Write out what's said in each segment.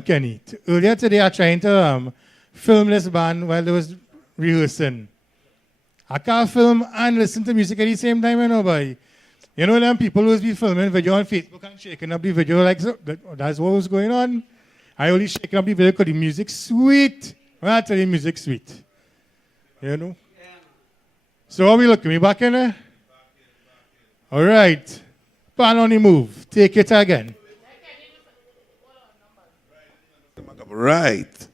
Kenny. Earlier today, I trying to film this band while they was rehearsing. I can't film and listen to music at the same time, you know, boy. You know them people who's be filming video on Facebook and shaking up the video like so. That's what was going on. I only shaking up the video because the music sweet. When I tell you music sweet. You know? Yeah. So how we looking? We back in there? All right. Pan on the move. Take it again. Right.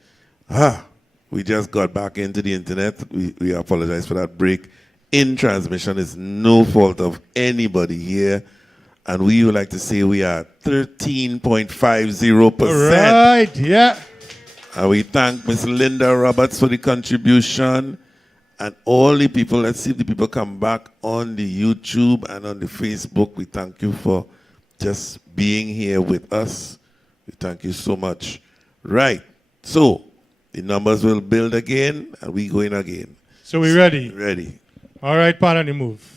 We just got back into the internet. We apologize for that break. In transmission is no fault of anybody here. And we would like to say we are 13.50%. Right, yeah. And we thank Miss Linda Roberts for the contribution. And all the people, let's see if the people come back on the YouTube and on the Facebook. We thank you for just being here with us. We thank you so much. Right. So, the numbers will build again, and we going again. So we ready? Ready. All right, pan on the move.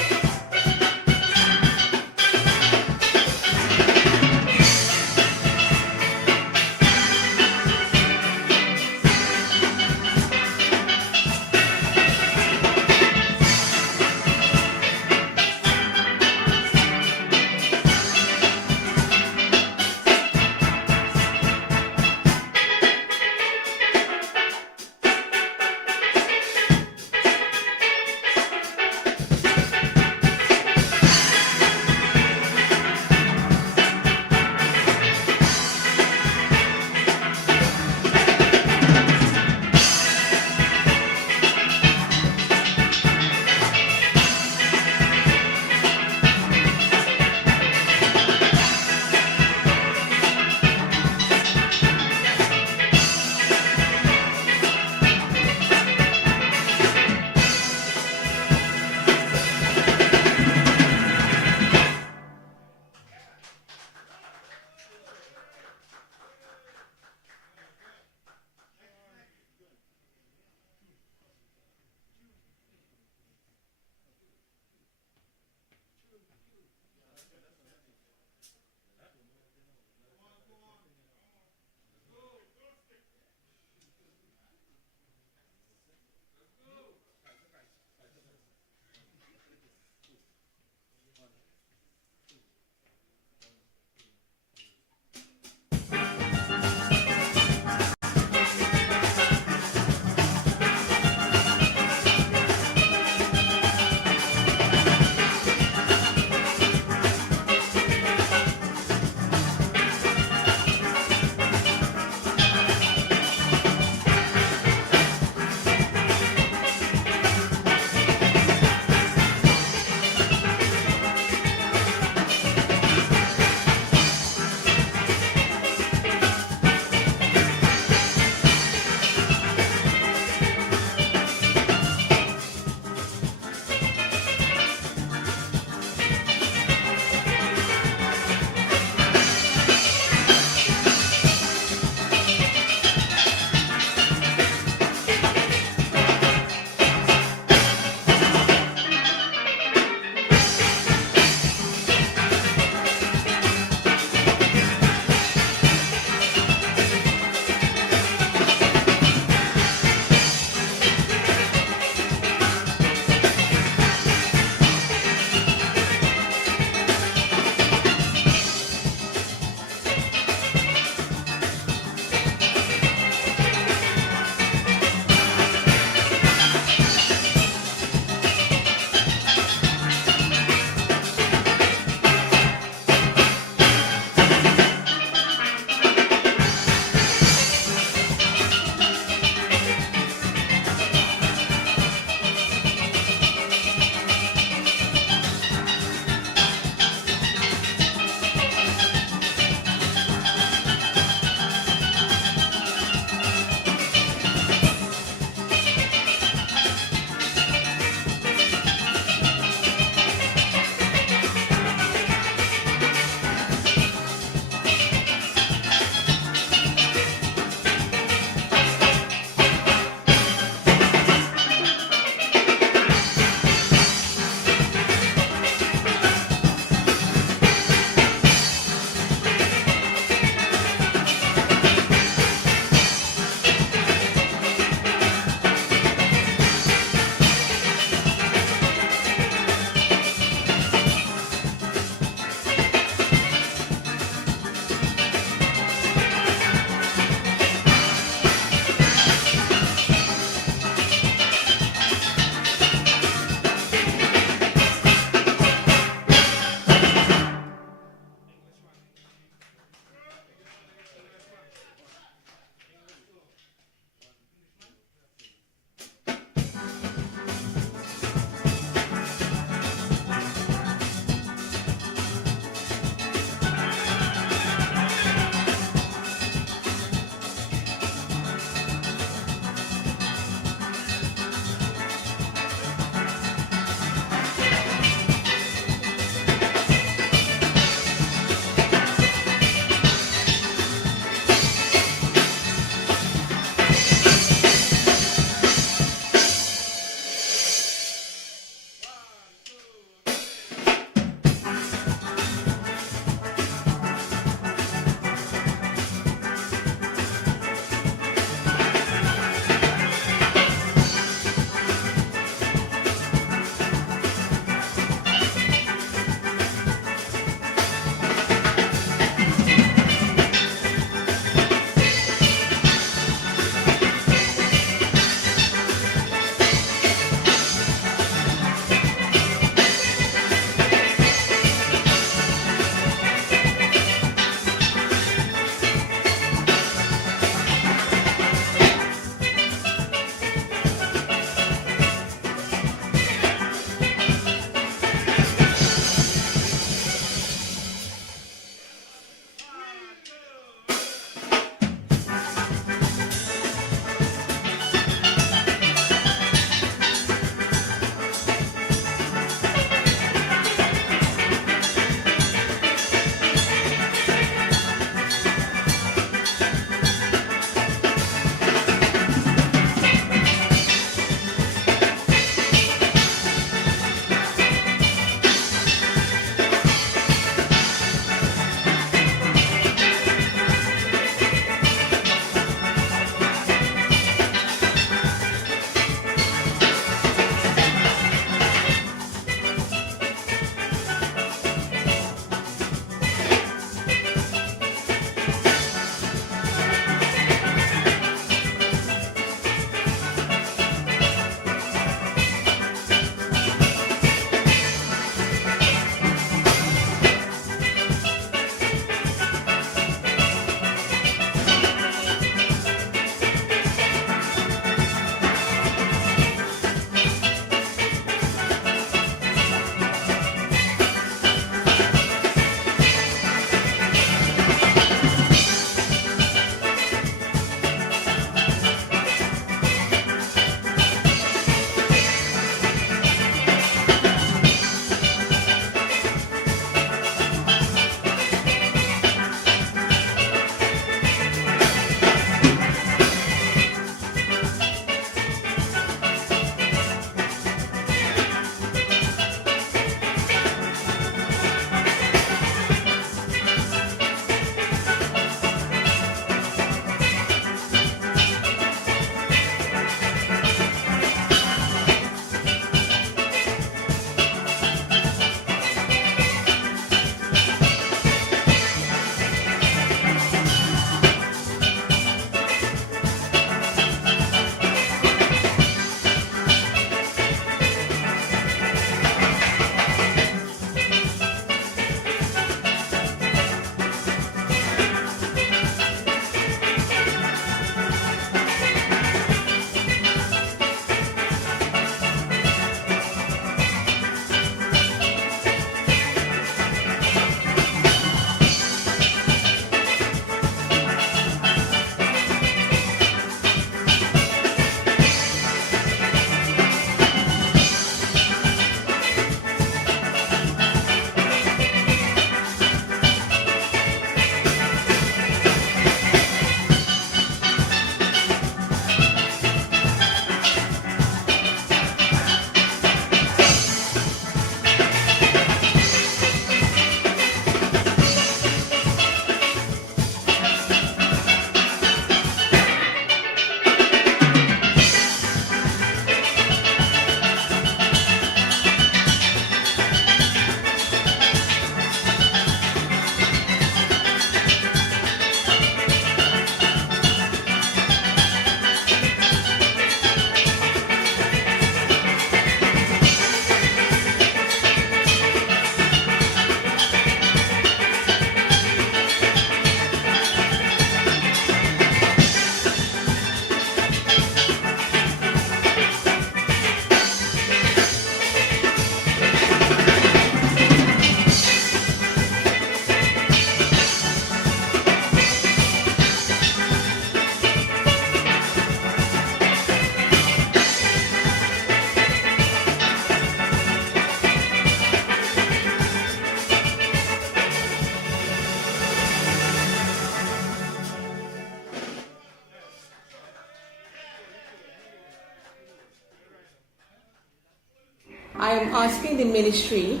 I am asking the ministry,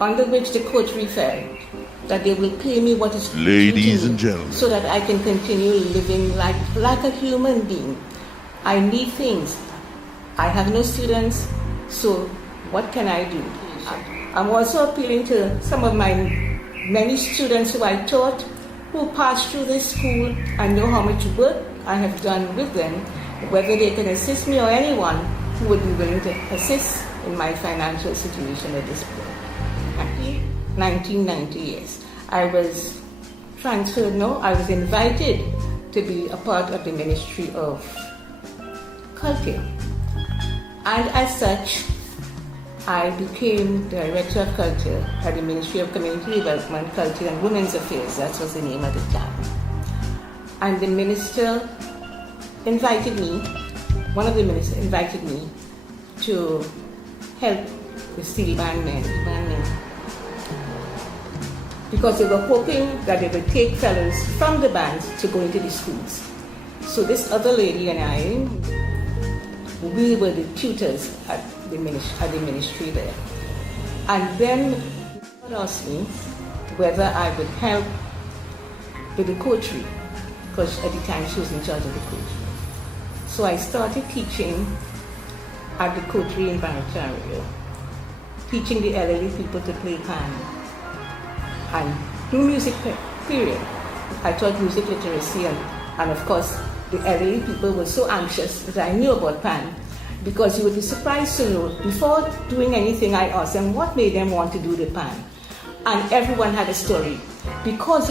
under which the coterie fell, that they will pay me what is due Ladies to me, and gentlemen, so that I can continue living like a human being. I need things. I have no students, so what can I do? I'm also appealing to some of my many students who I taught, who passed through this school and know how much work I have done with them, whether they can assist me or anyone who would be willing to assist in my financial situation at this point. 1990 years. I was transferred, no, I was invited to be a part of the Ministry of Culture. And as such, I became Director of Culture at the Ministry of Community Development, Culture and Women's Affairs. That was the name at the time. And the minister invited me, one of the ministers invited me to help the steel band men, because they were hoping that they would take fellows from the bands to go into the schools. So this other lady and I, we were the tutors at the ministry there. And then God asked me whether I would help with the coterie, because at the time she was in charge of the coterie. So I started teaching at the coterie in Barataria, teaching the elderly people to play pan and do music, period. I taught music literacy and of course the elderly people were so anxious that I knew about pan, because you would be surprised to know, before doing anything I asked them what made them want to do the pan. And everyone had a story. Because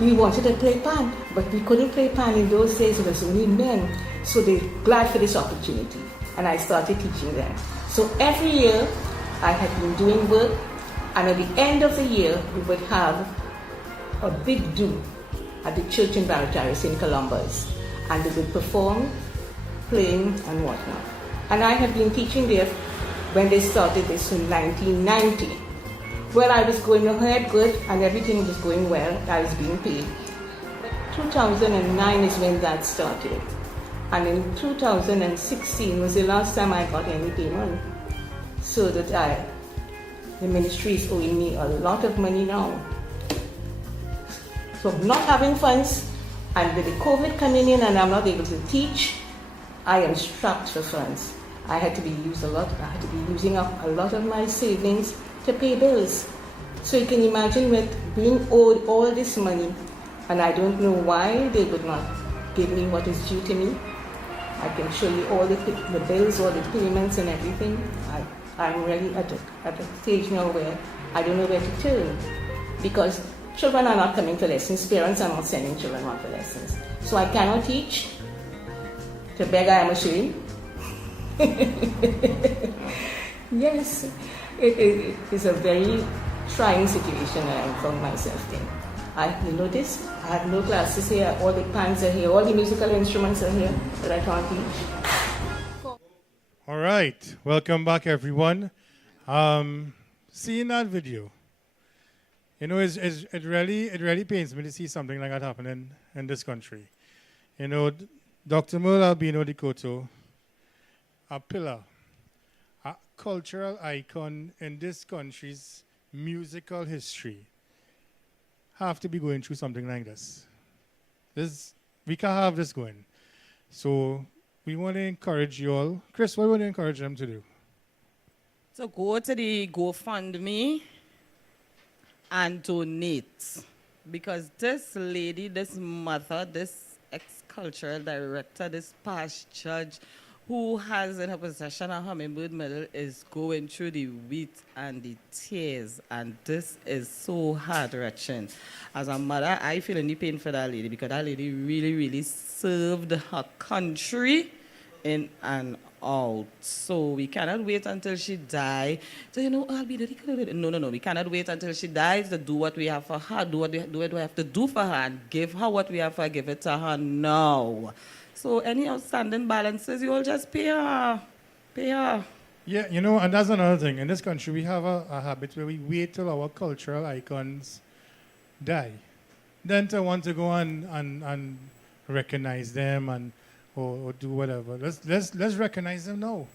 we wanted to play pan, but we couldn't play pan in those days, it was only men. So they're glad for this opportunity. And I started teaching them. So every year I had been doing work, and at the end of the year we would have a big do at the church in Barataria, St. Columba's. And they would perform, playing and whatnot. And I had been teaching there when they started this in 1990. Well, I was going ahead good and everything was going well. I was being paid. 2009 is when that started. And in 2016 was the last time I got any payment. So that the ministry is owing me a lot of money now. So not having funds, and with the COVID coming in and I'm not able to teach, I am strapped for funds. I had to be using up a lot of my savings to pay bills. So you can imagine with being owed all this money, and I don't know why they would not give me what is due to me. I can show you all the bills, all the payments and everything. I'm really at a stage now where I don't know where to turn, because children are not coming for lessons, parents are not sending children out for lessons. So I cannot teach. To beg I am ashamed. Yes, it is a very trying situation that I found myself in. You notice, I have no classes here, all the pans are here, all the musical instruments are here, but I can't teach. All right, welcome back everyone. Seeing that video, it really pains me to see something like that happening in this country. Dr. Merle Albino Dikoto, a pillar, a cultural icon in this country's musical history, have to be going through something like this. We can't have this going. So we want to encourage you all. Chris, what do you want to encourage them to do? So go to the GoFundMe and donate. Because this lady, this mother, this ex-cultural director, this past judge, who has in her possession a Hummingbird Medal, is going through the wheat and the tears, and this is so heart-wrenching. As a mother, I feel any pain for that lady, because that lady really, really served her country in and out. So we cannot wait until she dies. So, I'll be the... No. We cannot wait until she dies to do what we have for her, do what we have to do for her, and give her what we have for her, give it to her now. So any outstanding balances, you all just pay her. Pay her. Yeah, and that's another thing. In this country, we have a habit where we wait till our cultural icons die. Then to want to go and recognize them or do whatever. Let's recognize them now.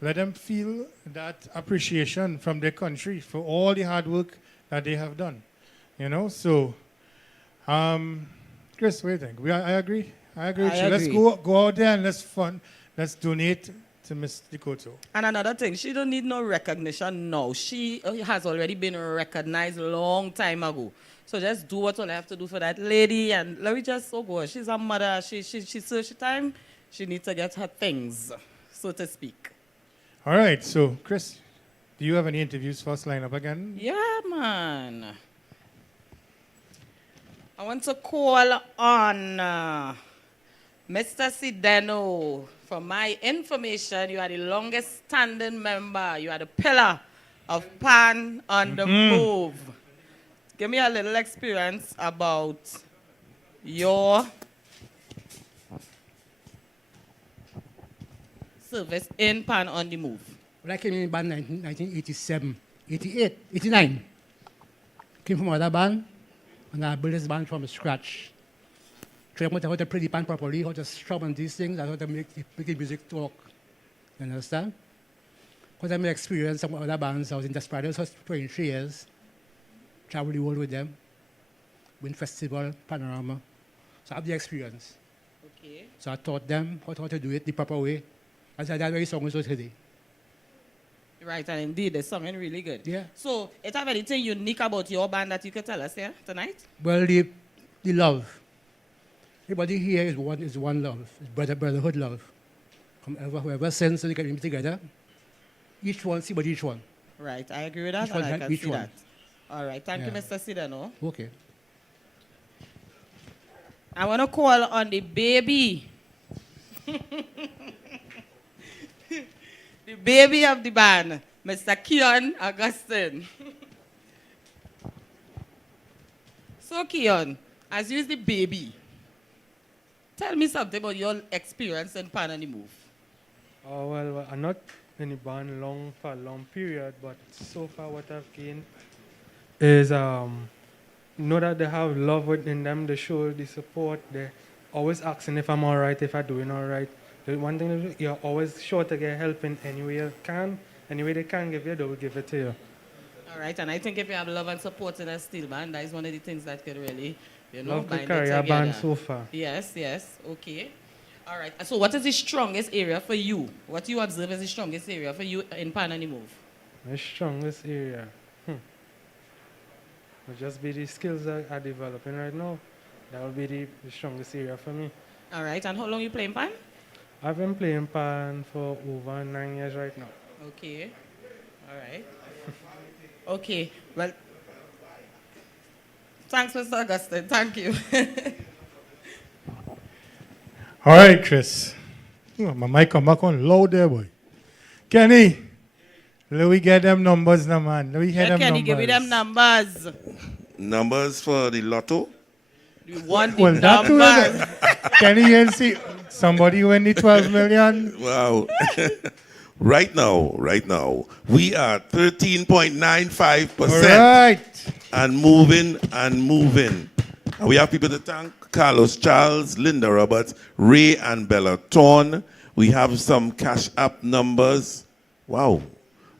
let them feel that appreciation from their country for all the hard work that they have done. You know, so, Chris, what do you think? I agree. I agree with you. Let's go out there and let's donate to Miss Dikoto. And another thing, she don't need no recognition now. She has already been recognized a long time ago. So just do what all I have to do for that lady, and let me just go. She's a mother. She search time. She needs to get her things, so to speak. All right. So, Chris, do you have any interviews for us line up again? Yeah, man. I want to call on Mr. Sideno. For my information, you are the longest standing member. You are the pillar of Pan on the Move. Give me a little experience about your service in Pan on the Move. Well, I came in band 1987, 88, 89. Came from another band, and I built this band from scratch. Trying out how to play the band properly, how to strum on these things, and how to make the music talk. You understand? Because I my experience some other bands. I was in Desperados for 23 years. Traveled the world with them. Win festival, panorama. So I have the experience. Okay. So I taught them how to do it the proper way. As I did very song also today. Right, and indeed, the song is really good. Yeah. So, it have anything unique about your band that you could tell us here tonight? Well, the love. Everybody here is one love. It's brotherhood love. Whoever sends so they can be together. Each one, see about each one. Right, I agree with that, Each one and I help can each see one. that. All right, thank you, Yeah. Mr. Sidano. Okay. I want to call on the baby. The baby of the band, Mr. Keon Augustine. So, Keon, as you is the baby, tell me something about your experience in Pan on the Move. Oh, well, I'm not in the band for a long period, but so far what I've gained is know that they have love within them, they show the support, they always asking if I'm all right, if I'm doing all right. The one thing is you're always sure to get help in any way you can. Any way they can give you, they will give it to you. All right, and I think if you have love and support in a steel band, that is one of the things that could really, Love to bind it carry a together. band so far. Yes, okay. All right, so what is the strongest area for you? What you observe as the strongest area for you in Pan on the Move? The strongest area. Will just be the skills that I'm developing right now. That will be the strongest area for me. All right, and how long you playing Pan? I've been playing pan for over 9 years right now. Okay. All right. Okay. Well, thanks, Mr. Augustine. Thank you. All right, Chris. Oh, my mic come back on loud there, boy. Kenny, let we get them numbers now, man. Let we hear them Kenny, numbers. give me them numbers. Numbers for the lotto? We want the Well, that too. numbers. Kenny, you see somebody win the 12 million. Wow. Right now, we are 13.95%. All right. And moving. And we have people to thank: Carlos Charles, Linda Roberts, Ray and Bella Thorne. We have some cash app numbers. Wow.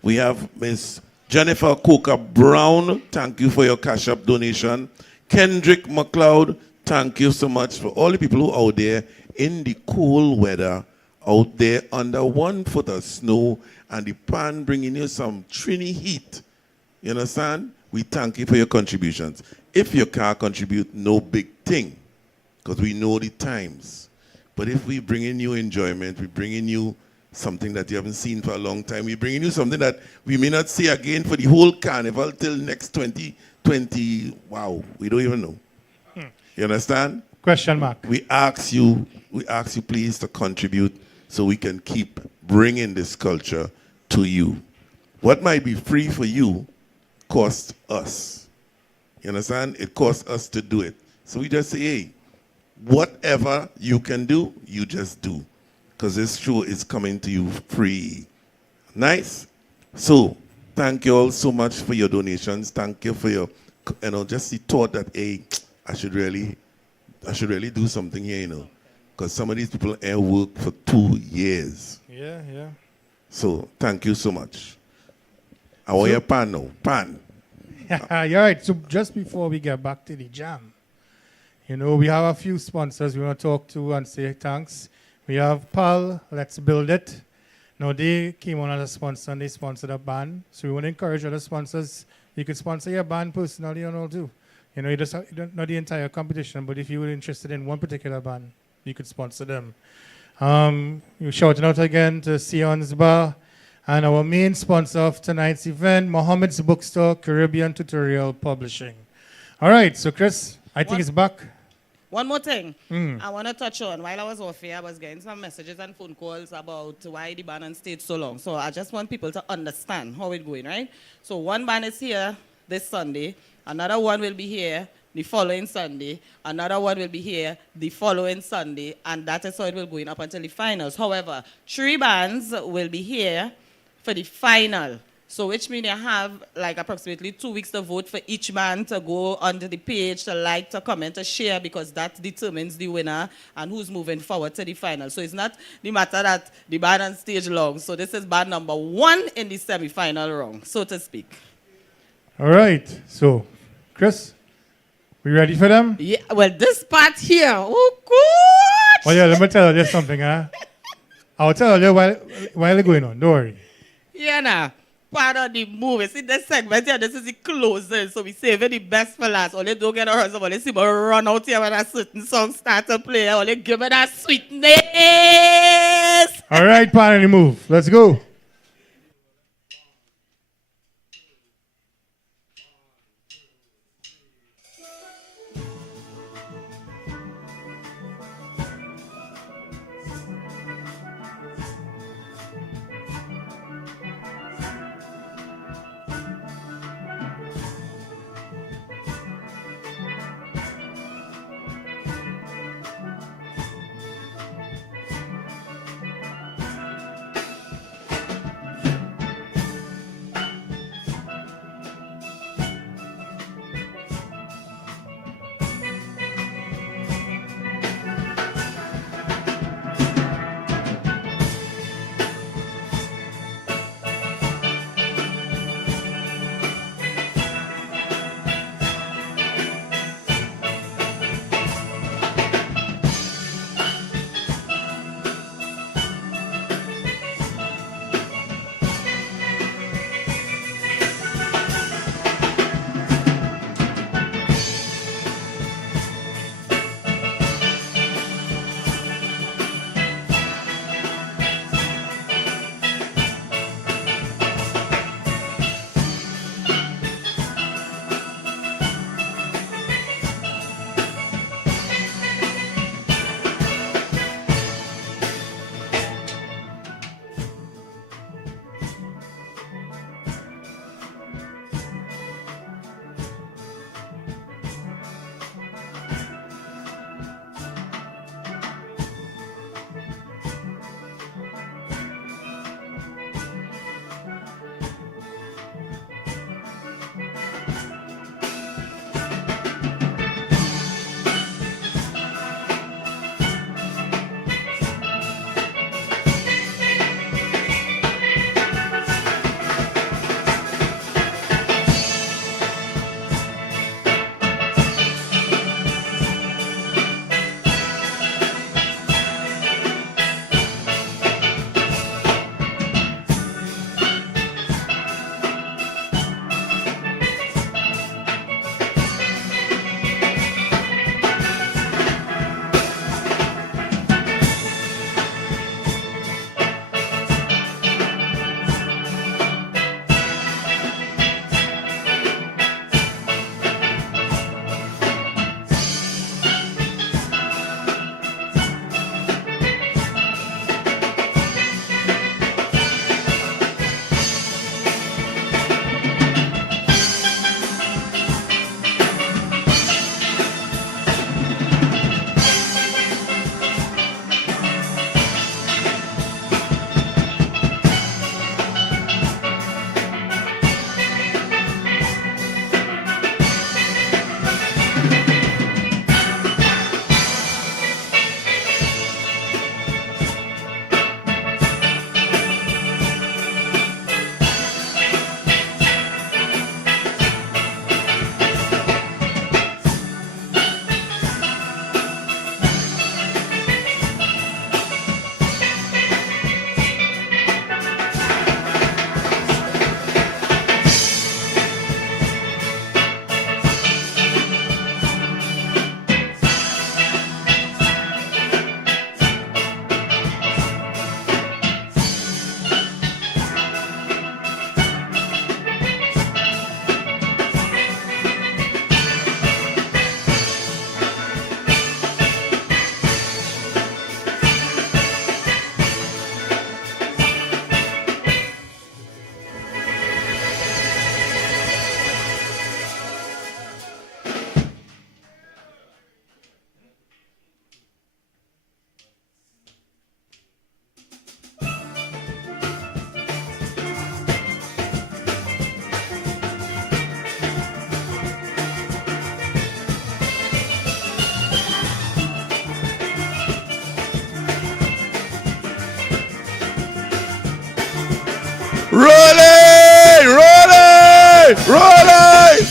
We have Miss Jennifer Coker Brown. Thank you for your cash app donation. Kendrick McLeod, thank you so much for all the people who are out there in the cool weather, out there under 1 foot of snow, and the pan bringing you some Trini heat. You understand? We thank you for your contributions. If you can't contribute, no big thing, because we know the times. But if we bring in you enjoyment, we bring in you something that you haven't seen for a long time, we bring in you something that we may not see again for the whole carnival till next 2020. Wow, we don't even know. You understand? Question mark. We ask you please to contribute so we can keep bringing this culture to you. What might be free for you costs us. You understand? It costs us to do it. So we just say, hey, whatever you can do, you just do. Because this show is coming to you free. Nice? So, thank you all so much for your donations. Thank you for your, just the thought that, hey, I should really do something here, Because some of these people have worked for 2 years. Yeah. So thank you so much. I want your pan now. Pan. You're right. So just before we get back to the jam, we have a few sponsors we want to talk to and say thanks. We have PAL, Let's Build It. Now, they came on as a sponsor and they sponsored a band. So we want to encourage other sponsors. You could sponsor your band personally and all too. You don't know the entire competition, but if you were interested in one particular band, you could sponsor them. You're shouting out again to Sion's Bar and our main sponsor of tonight's event, Mohammed's Bookstore, Caribbean Tutorial Publishing. All right, so Chris, I think it's back. One more thing I want to touch on. While I was off here, I was getting some messages and phone calls about why the band on stage so long. So I just want people to understand how it's going, right? So one band is here this Sunday. Another one will be here the following Sunday. Another one will be here the following Sunday. And that is how it will go up until the finals. However, 3 bands will be here for the final. So which means you have like approximately 2 weeks to vote for each band to go onto the page, to like, to comment, to share, because that determines the winner and who's moving forward to the final. So it's not the matter that the band on stage long. So this is band number 1 in the semi-final round, so to speak. All right. So, Chris, we ready for them? Yeah, well, this part here, oh, good. Oh, yeah, let me tell you something, huh? I'll tell you while it's going on. Don't worry. Yeah, now. Part of the movie. See this segment here, this is the closing. So we saving the best for last. Only don't get a rehearsal, only see me run out here when a certain song start to play. Only give me that sweetness. All right, finally move. Let's go. Rolling! Rolling! Rolling!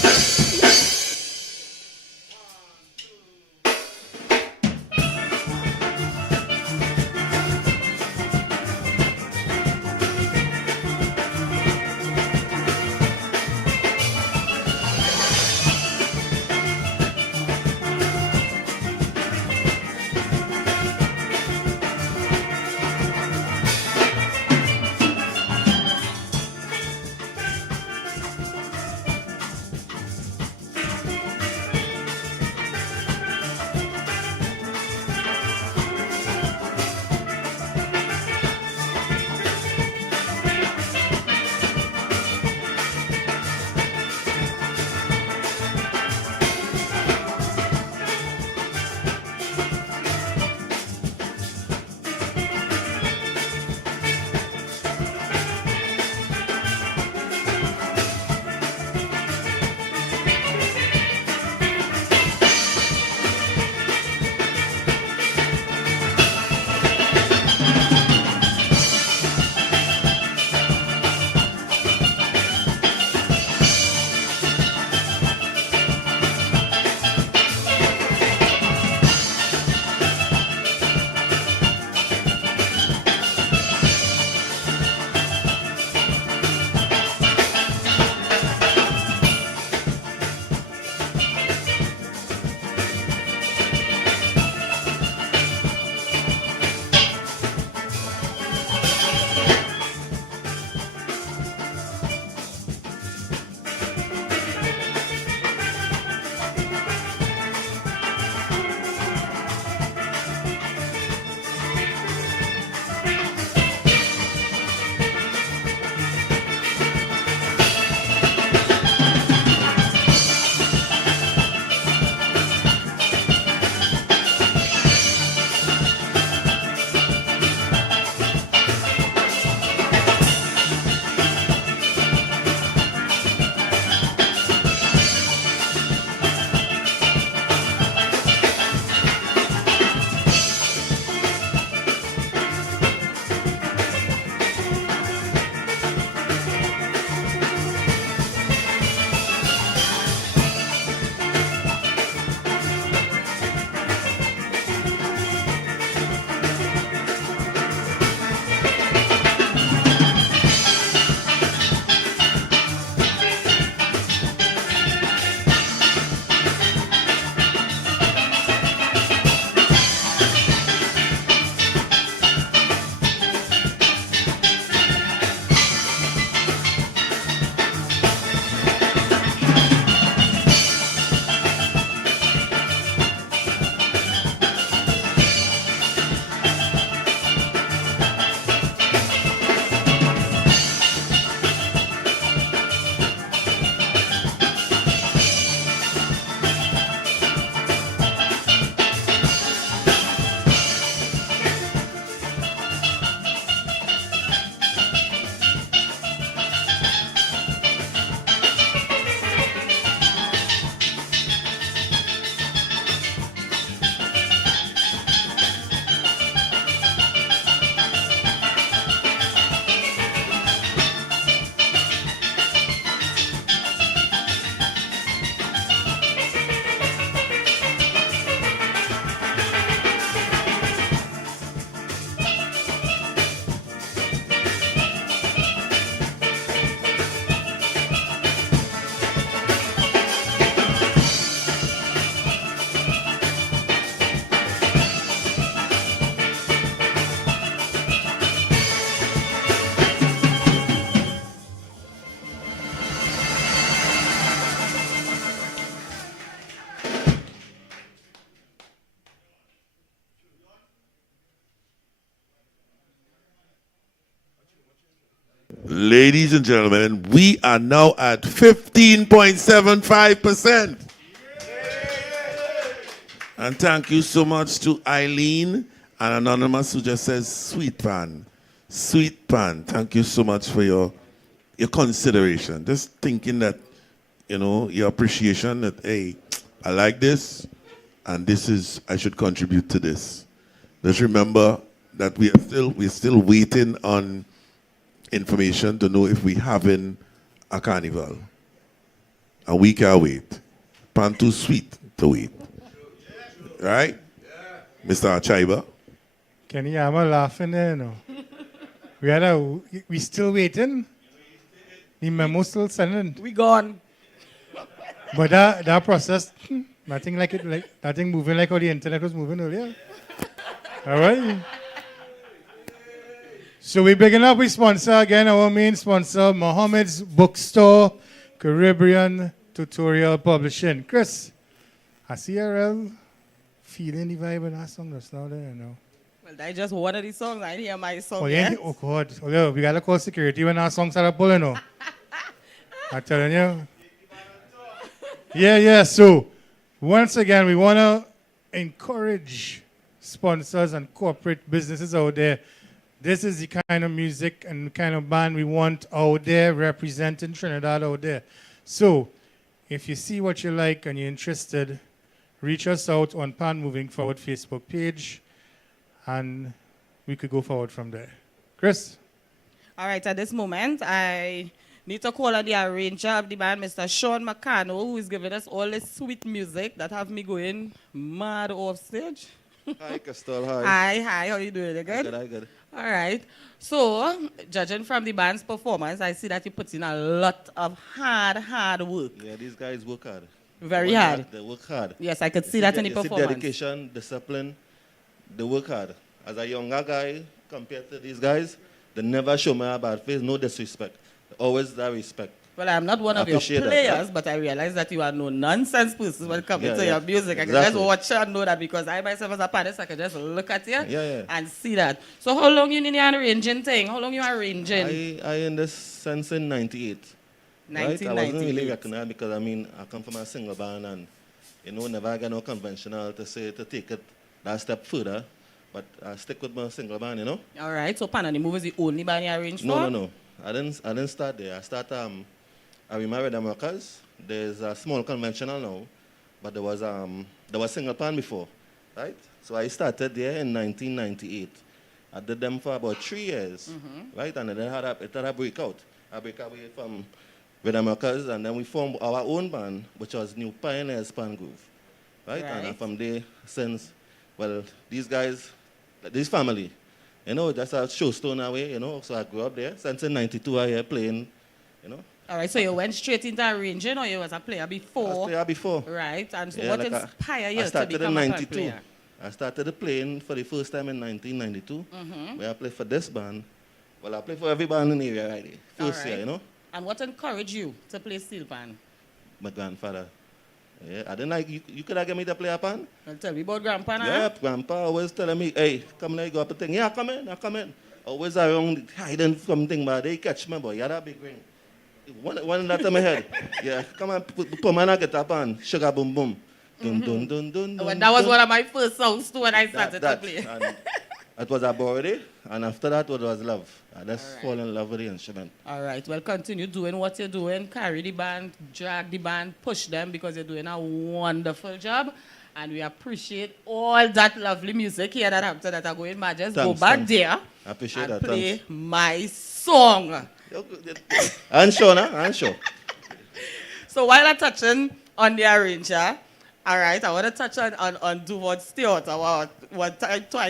Ladies and gentlemen, we are now at 15.75%. And thank you so much to Eileen and Anonymous who just says, sweet pan. Sweet pan. Thank you so much for your consideration. Just thinking that, you know, your appreciation that, hey, I like this, and this is, I should contribute to this. Just remember that we're still waiting on information to know if we having a carnival. And we can't wait. Pan too sweet to wait. Right? Mr. Achaiba? Kenny, I'm laughing there, you know. We still waiting? The memo still sending. We gone. But that process, nothing moving like how the internet was moving earlier. All right. So we begin up with sponsor again, our main sponsor, Mohammed's Bookstore, Caribbean Tutorial Publishing. Chris, I see you real feeling the vibe in that song just now there, you know. Well, that's just one of the songs. I didn't hear my song Oh, yet. yeah? Oh, God. Oh, yeah. We got to call security when our songs are pulling, you know. I'm telling you. Yeah. So, once again, we want to encourage sponsors and corporate businesses out there. This is the kind of music and kind of band we want out there, representing Trinidad out there. So, if you see what you like and you're interested, reach us out on Pan Moving Forward Facebook page, and we could go forward from there. Chris? All right, at this moment, I need to call on the arranger of the band, Mr. Sean McCannell, who is giving us all this sweet music that have me going mad off stage. Hi, Castel. Hi. Hi, how you doing? You good? I'm good. All right. So, judging from the band's performance, I see that you put in a lot of hard work. Yeah, these guys work hard. Very hard. They work hard. Yes, I could see that in the performance. Dedication, discipline, they work hard. As a younger guy, compared to these guys, they never show me a bad face, no disrespect. Always that respect. Well, I'm not one of your Appreciate that, players, yeah. but I realize that you are no nonsense person when it comes Yeah, to yeah. your music. I can Exactly. just watch and know that because I myself as a panelist, I can just look at you Yeah. and see that. So how long you in the arranging thing? How long you arranging? I in this sense in 98. Right? I wasn't 1998. really recognized because, I come from a single band and, never got no conventional to take it that step further. But I stick with my single band, All right, so Pan and the Move is the only band you arranged for? No. I didn't start there. I started, I remarried them workers. There's a small conventional now, but there was single pan before, right? So I started there in 1998. I did them for about 3 years, right? And then it had a breakout. I break away from Rhythm Workers, and then we formed our own band, which was New Pioneers Pan Groove, right? And from there, since, these guys, this family, that's a showstone away, so I grew up there. Since in 92, I here playing, All right, so you went straight into arranging or you was a player before? I was a player before. Right, and so Yeah, what like inspired you I to started become in a 92. player? I started playing for the first time in 1992, where I played for this band. Well, I played for every band in the area already. First year, And what encouraged you to play steel pan? My grandfather. Yeah, I didn't like, you could have given me to play a pan? Well, tell me about Grandpa now. Yeah, Grandpa always telling me, hey, come here, go up a thing. Yeah, come in. Always around hiding from thing, but they catch me, boy. You had a big ring. One that to my head. Yeah, come on, put my get up on. Sugar boom boom. Dun, dun, dun, dun, Well, dun, that was dun. one of my first songs too when I started to play. And it was a body, and after that it was love. I just fall in love with the instrument. All right, well, continue doing what you're doing. Carry the band, drag the band, push them because you're doing a wonderful job. And we appreciate all that lovely music here that Hampton that are going mad. Just go back there I appreciate and that. play Thanks. my song. I'm sure. So while I'm touching on the arranger, all right, I want to touch on Duvon Stewart, our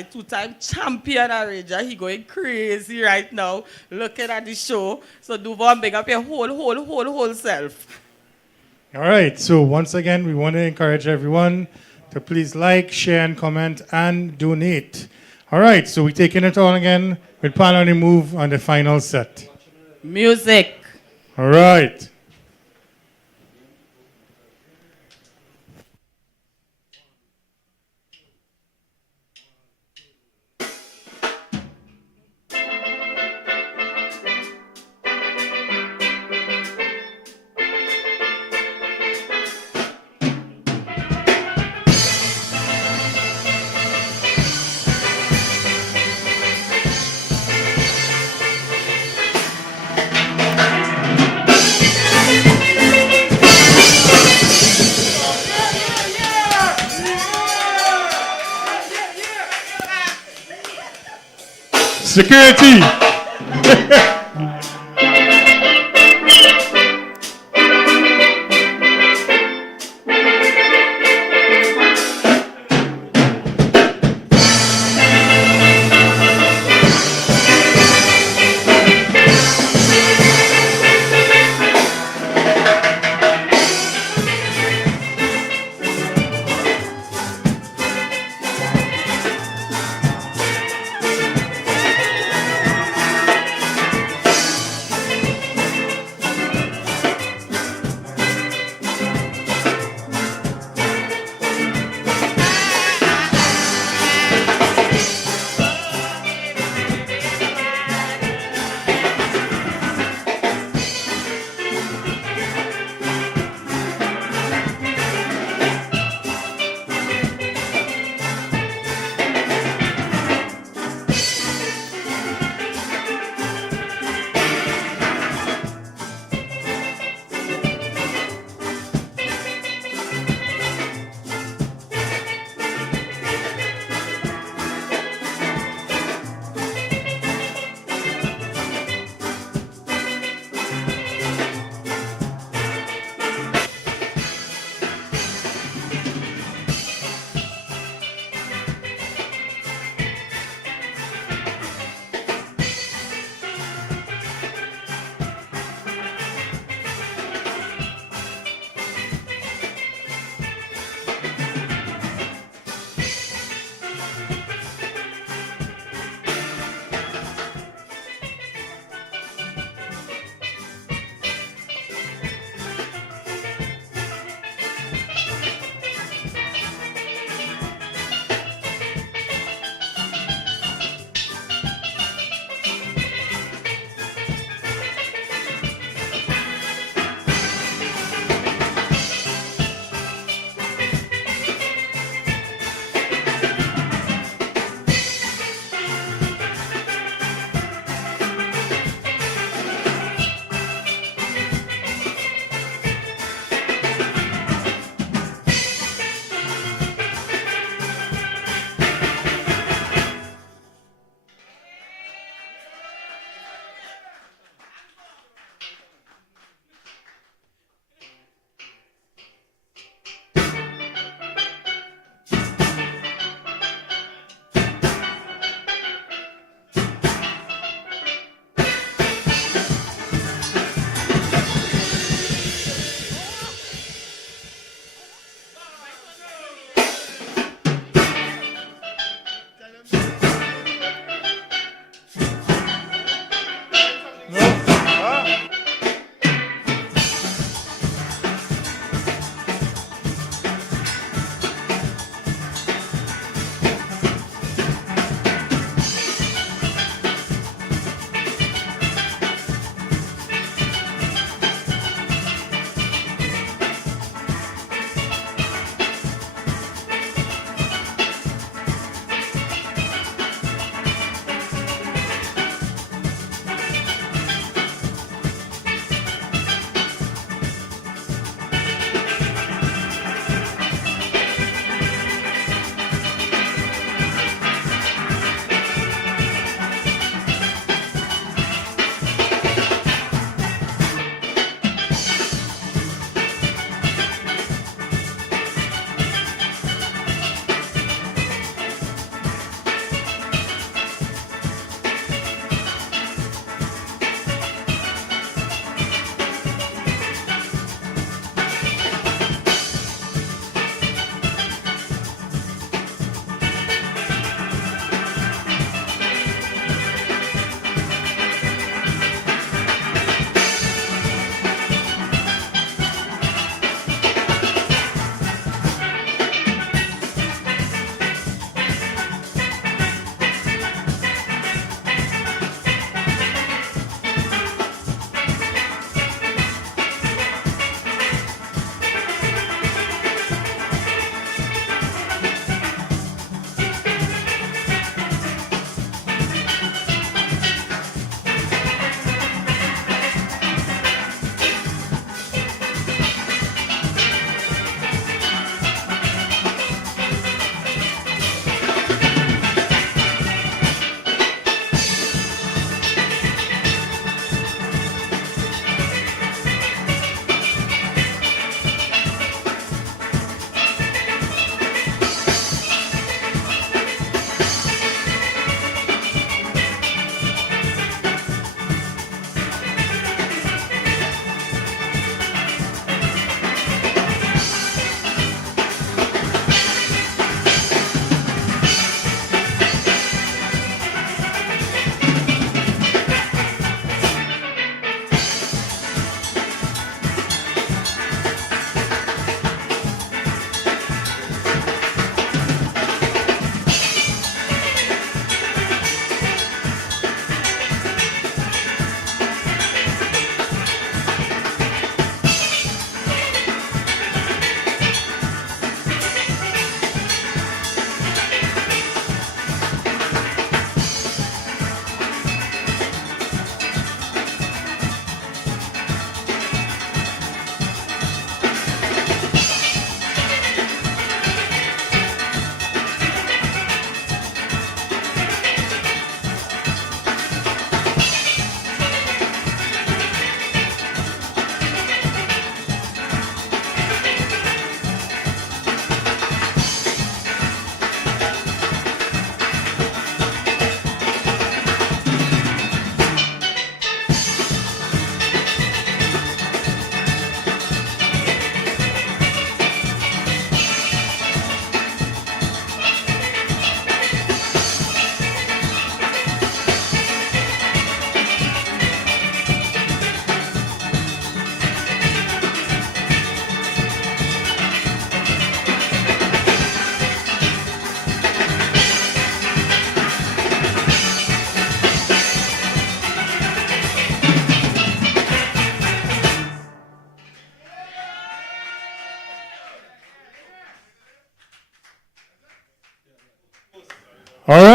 two-time champion arranger. He going crazy right now, looking at the show. So Duvon, big up your whole self. All right, so once again, we want to encourage everyone to please like, share, and comment, and donate. All right, so we're taking it on again with Pan on the Move on the final set. Music. All right. Security.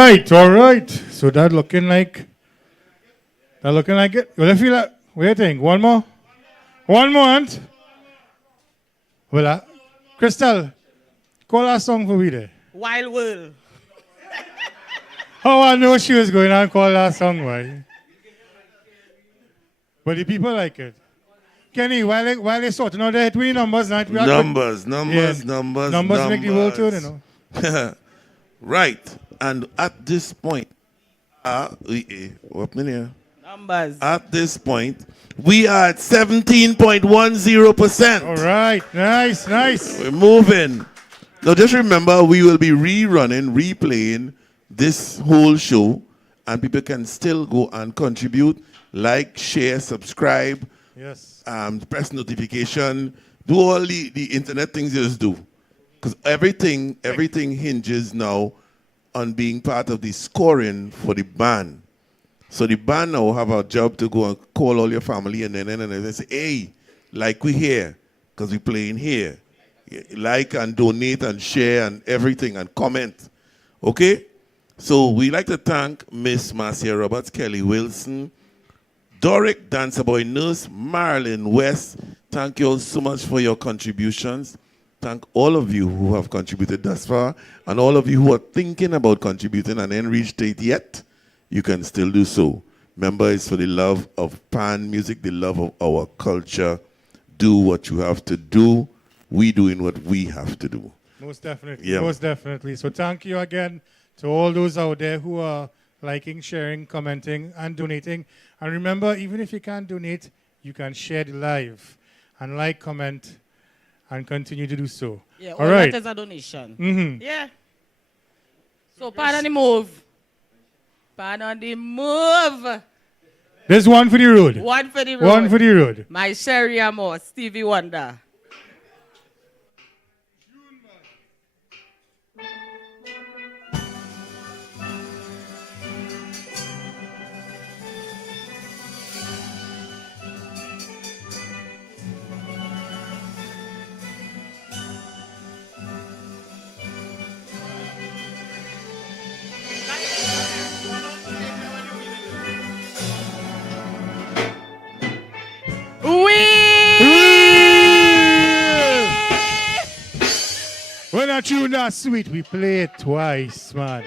right. So that looking like it. Well, I feel like, what do you think? One more? One more, Aunt? Well, Crystal, call our song for me there. Wild World. Oh, I know she was going on call our song, right? But the people like it. Kenny, while they sorting out the hit numbers, not Numbers Numbers make the world turn, you know. Right. And at this point, what minute? Numbers. At this point, we are at 17.10%. All right. Nice. We're moving. Now just remember, we will be replaying this whole show, and people can still go and contribute, like, share, subscribe, Yes. press notification, do all the internet things you just do. Because everything hinges now on being part of the scoring for the band. So the band now have a job to go and call all your family and then say, hey, like we here, because we playing here. Like and donate and share and everything and comment. Okay? So we like to thank Miss Marcia Roberts, Kelly Wilson, Doric, Dancer Boy Nurse, Marilyn West. Thank you all so much for your contributions. Thank all of you who have contributed thus far, and all of you who are thinking about contributing and ain't reached it yet, you can still do so. Remember, it's for the love of pan music, the love of our culture. Do what you have to do. We doing what we have to do. Most definitely. Yeah. Most definitely. So thank you again to all those out there who are liking, sharing, commenting, and donating. And remember, even if you can't donate, you can share the live and like, comment, and continue to do so. Yeah, all right. That is a donation. Mm-hmm. Yeah. So, pan on the move. Pan on the move. There's one for the road. One for the road. One for the road. My Sherry Amor, Stevie Wonder. When a tune that sweet, we play it twice, man.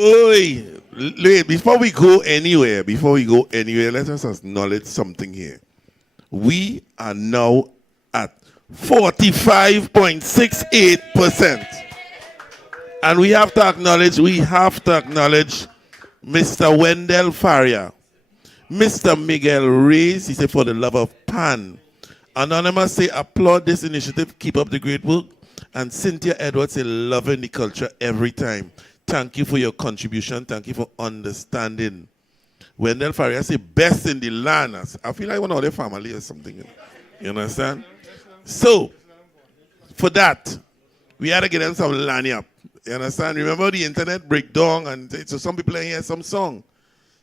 Oi, wait, before we go anywhere, let us acknowledge something here. We are now at 45.68%. And we have to acknowledge Mr. Wendell Faria, Mr. Miguel Reyes, he said, for the love of Pan. Anonymous say, applaud this initiative, keep up the great work. And Cynthia Edwards say, loving the culture every time. Thank you for your contribution. Thank you for understanding. Wendell Faria say, best in the land. I feel like one of their family or something. You understand? So, for that, we had to get them some lanyard. You understand? Remember the internet breakdown, and so some people hear some song.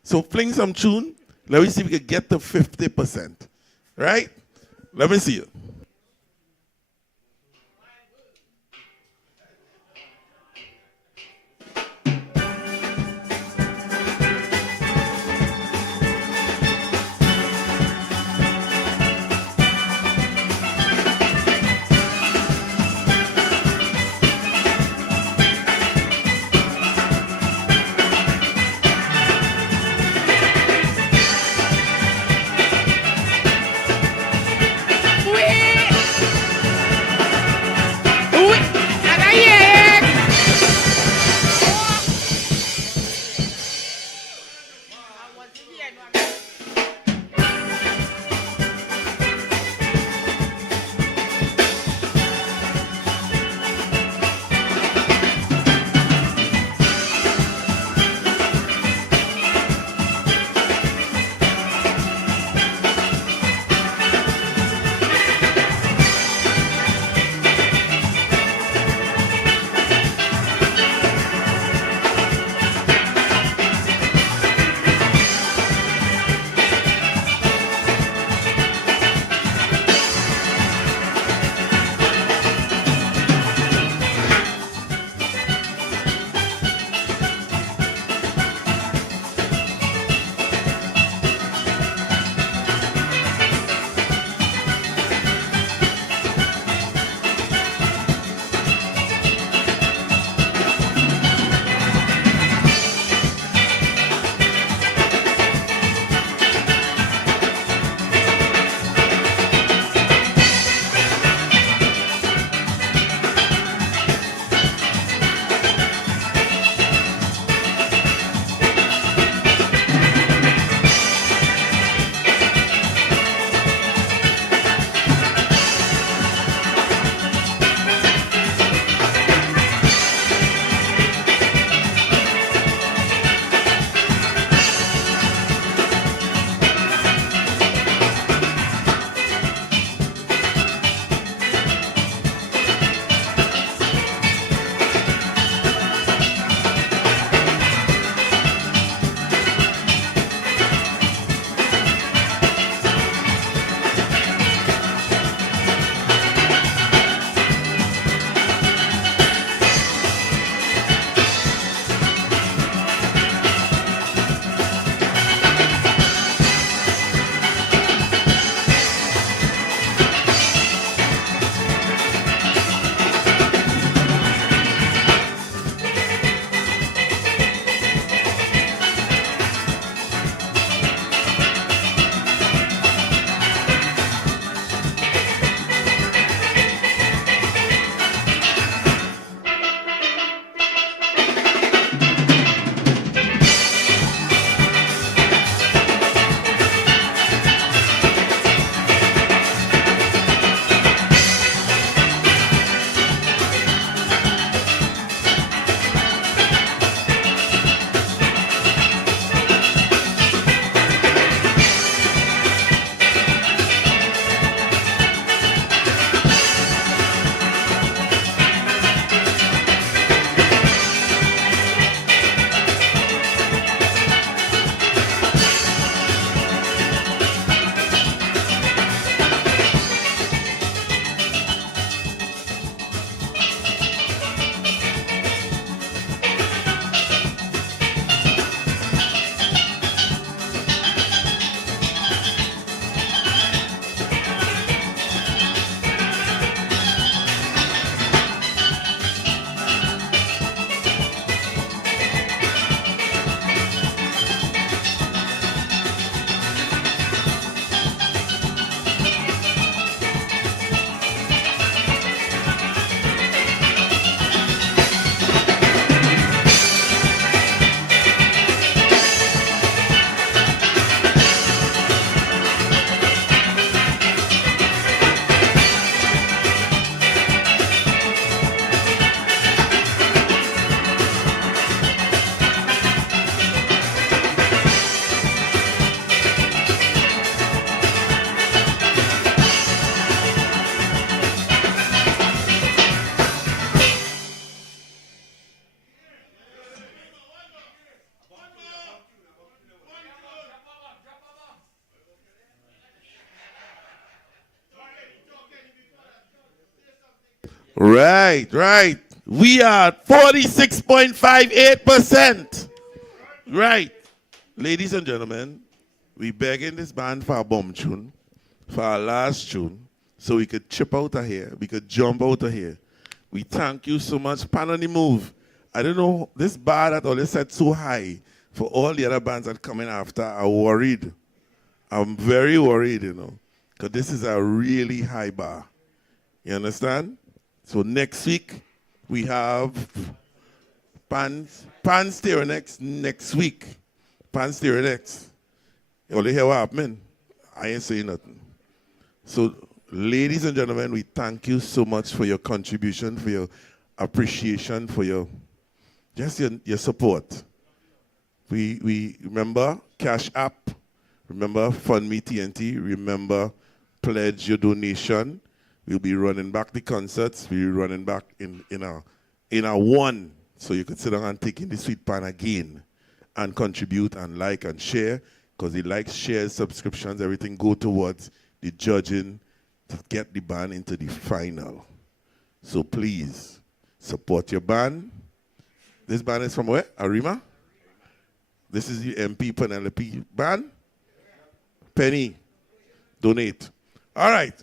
So fling some tune. Let me see if we can get to 50%. Right? Let me see it. We Right, right. We are 46.58%. Right. Ladies and gentlemen, we begging this band for a bomb tune, for our last tune, so we could chip out of here, we could jump out of here. We thank you so much. Pan on the move. I don't know, this bar that always set so high for all the other bands that coming after are worried. I'm very worried, you know, because this is a really high bar. You understand? So next week, we have Pan Stereo next week. Pan Stereo next. You only hear what happened? I ain't saying nothing. So, ladies and gentlemen, we thank you so much for your contribution, for your appreciation, for your support. We remember Cash App, remember Fund Me TNT, remember pledge your donation. We'll be running back the concerts. We'll be running back in our one, so you could sit down and take in the sweet pan again and contribute and like and share, because the likes, shares, subscriptions, everything go towards the judging to get the band into the final. So please, support your band. This band is from where? Arima? This is the MP Penelope band? Penny, donate. All right.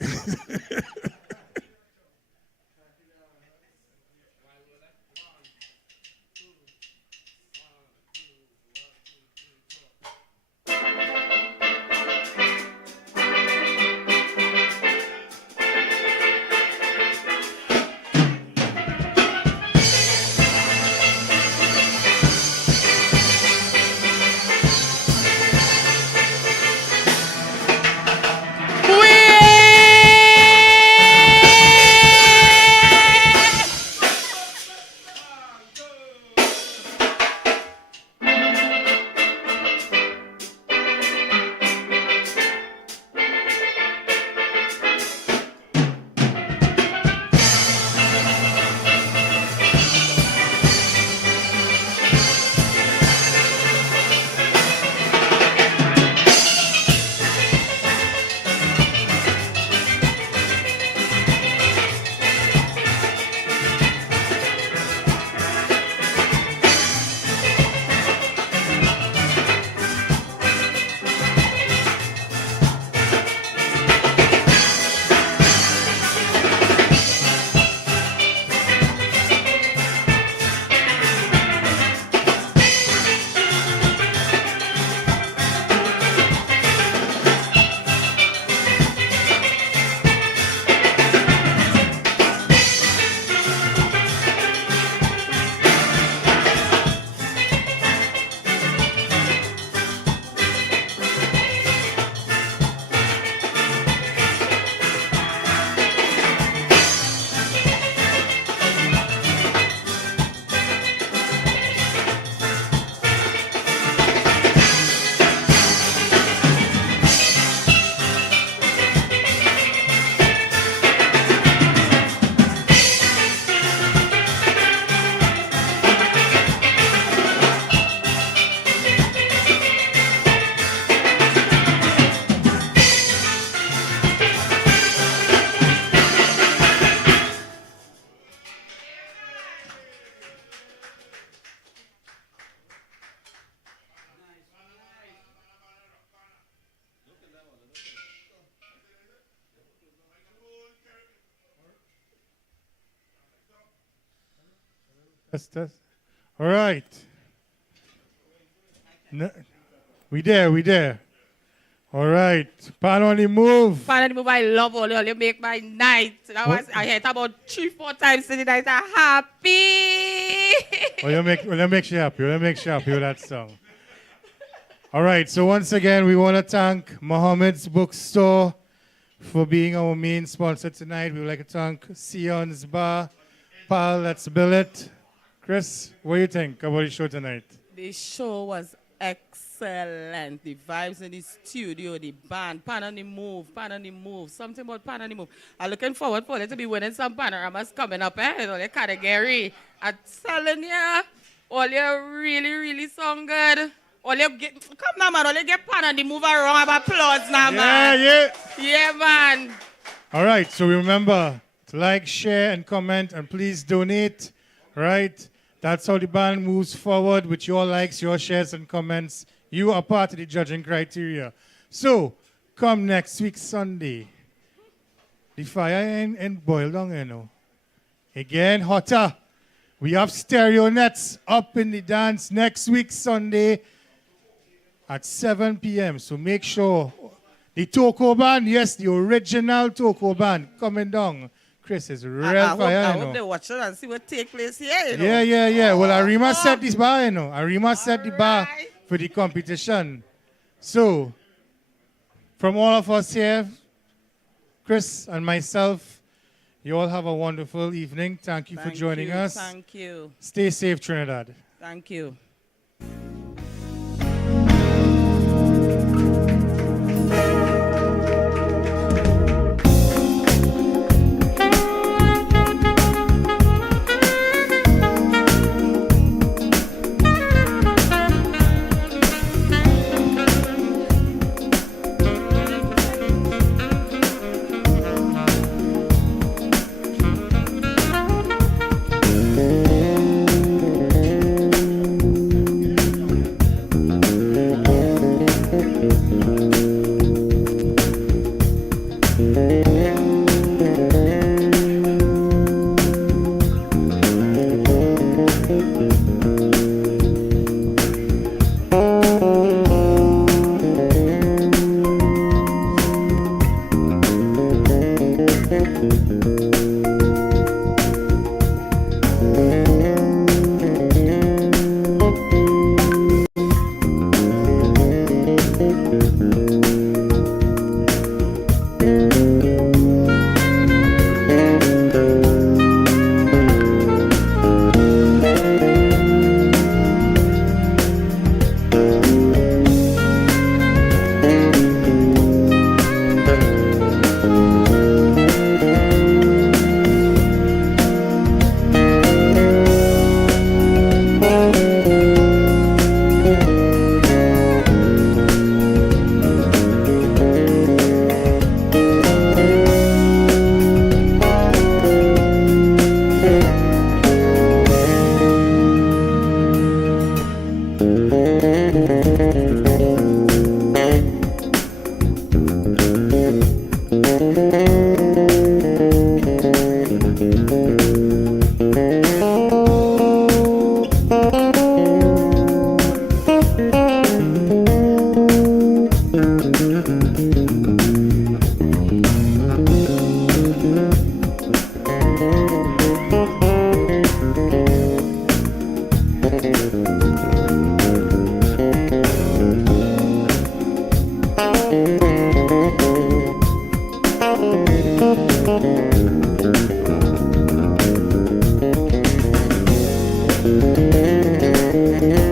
Test. All right. No, we there. All right. Pan on the move. Pan on the move, I love all you make my night. I heard about 3-4 times today night. I'm happy. Well, you make you happy. We'll make you happy with that song. All right. So once again, we want to thank Mohammed's Bookstore for being our main sponsor tonight. We would like to thank Sion's Bar. Pal, let's bill it. Chris, what do you think about the show tonight? The show was excellent. The vibes in the studio, the band, Pan on the move. Something about Pan on the move. I'm looking forward for it to be winning some panoramas coming up in all the category. I'm telling you, all you really, really sound good. All you get, come now, man. All you get Pan on the move around. Have applause now, man. Yeah. Yeah, man. All right, so remember, like, share, and comment, and please donate, right? That's how the band moves forward with your likes, your shares, and comments. You are part of the judging criteria. So, come next week, Sunday. The fire ain't boiled down, you know. Again, hotter. We have stereo nets up in the dance next week, Sunday, at 7 p.m. So make sure. The Toko band, yes, the original Toko band coming down. Chris is real fire, I you hope know. they watch it and see what take place here, you know. Yeah. Well, Arima set this bar, you know. Arima set the bar for the competition. So, from all of us here, Chris and myself, you all have a wonderful evening. Thank you for joining us. Thank you. Stay safe, Trinidad. Thank you. Thank you.